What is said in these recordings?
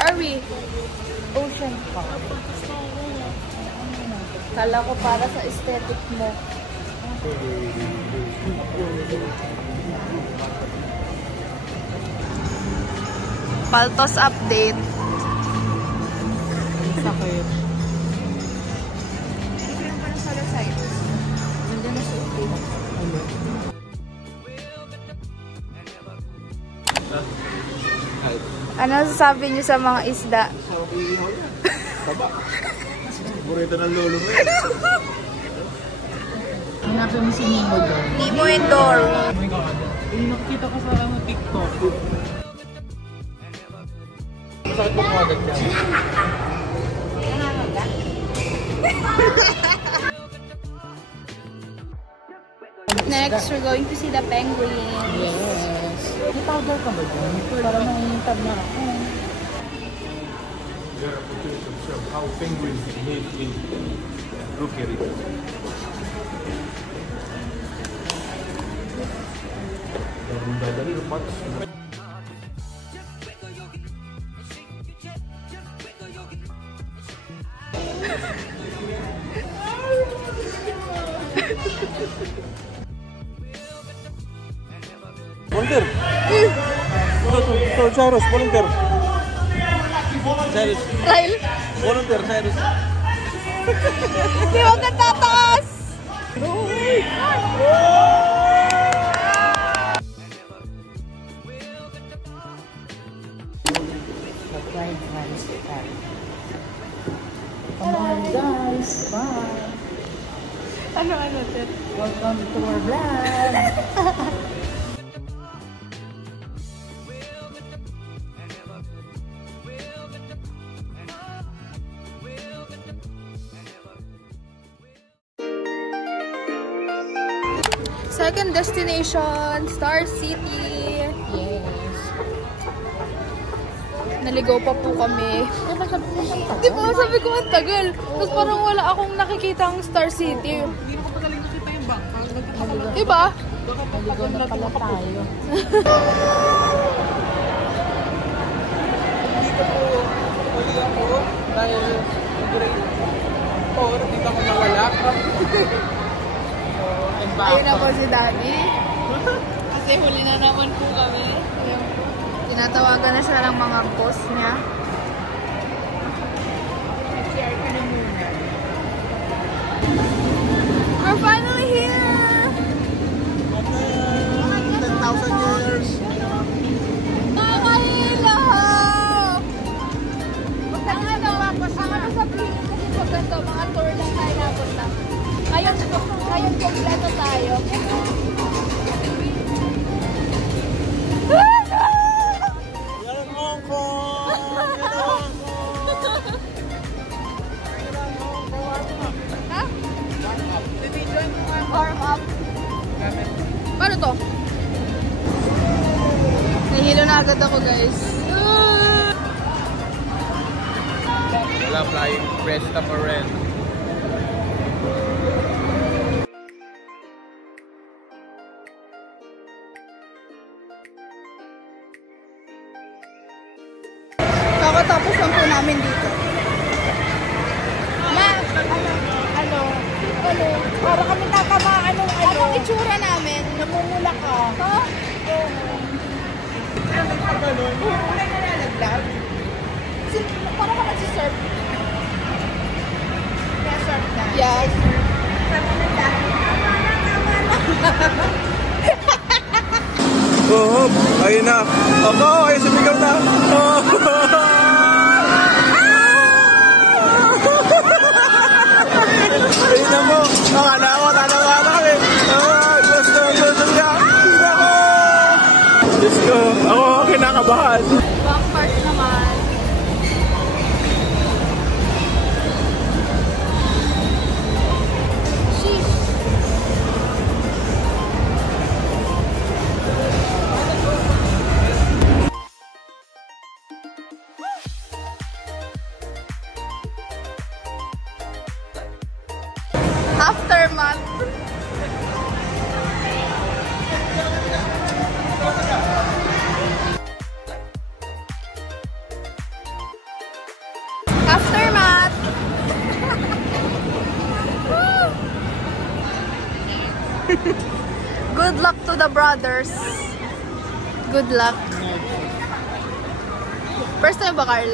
Are we? Ocean Park. Kala ko para sa aesthetic mo. Paltos update. Sakit. Different pa na sa side. Nandiyan na sa update. Ano sasabi niyo sa mga isda? Taba. Burrito ng lolo mo. Hanapin mo si Nemo doon. Nemo and Dory. Oh my God. Nakikita ko sa TikTok. Masakit mo agad yan. Next, we're going to see the penguins. Yes. May powder ka ba dyan? Para nangintab na ako. There are opportunities to observe how penguins behave in rookery. Dadali lupat. Volunteer. Ito, Cyrus, volunteer. Cyrus. Kyle, Volunteer, Cyrus. di wag ka tataas! Come on guys, bye! Ano, sir? Welcome to our vlog! Second destination, Star City. Yes! Naligaw pa po kami. Di ba? Sabi ko ang tagal. Tapos parang wala akong nakikita ang Star City. Hindi mo pa talagang nakita yung bangka. Di ba? Naligaw na pala tayo. Dito po, uli ako dahil grade 4, dito ako nawala. Ayun na po si Daddy. Kasi huli na naman po kami. Tinatawagan na siya ng mga boss niya. Share ka na muna. We're finally here! After 10,000 years. Nakakahilap! Ang ano sa Pilipinas kasi po ganito, mga tour lang tayo napunta. Ngayon kompleto tayo. Yan Hong Kong! Yan Hong Kong! Ha? Warm up. Paano to? Nahihilo na agad ako, guys. Wala flying press ka pa rin. Kakatapos lang po namin dito. Ma, Para kami tatamaan ng anong itsura namin? namumula ka. Ha? Ano ka gano'n? Wala na nalaglag. Parang ka nagsisurf. Kaya surf na. Yes. Oh, ayun na. Ako, ay sumigaw na. Ayun na mo. Akala ko, tatawa na kami. Diyos ko, Diyos ko. Diyos ko, ako kinakabahan. Back part naman. Aftermath. Aftermath. Good luck to the brothers. Good luck. First time ba, Carl?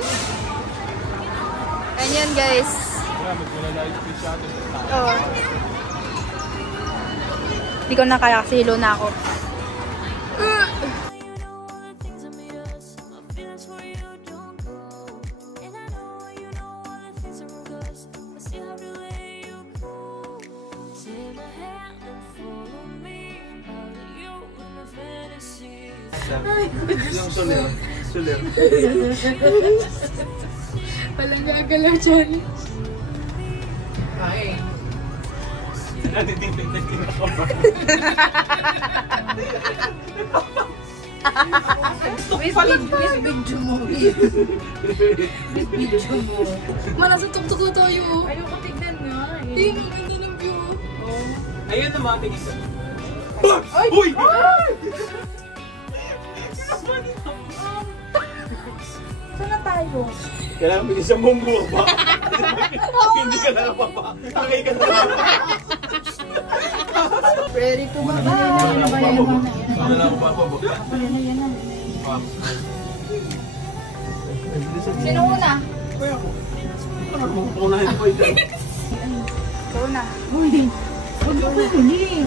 And yan, guys. Oo. Hindi ko na kaya kasi hilo na ako. Sulir. Walang gagalaw dyan. Ay. Miss Bidjo mo. Miss Bidjo mo. Manasa tuktok na tayo. Ayoko tignan nga eh. Tingin mo ganda ng view. Ayun na mga tigisa. Ay! Uy! Saan na tayo? Kailangan binisang mong bumaba. Hindi ka nakapapa. Takay ka na. Ready to baba. Ano lang ako papababa? Sino una? Unahin ko ito. Ikaw na. Uy, huwag mo huli.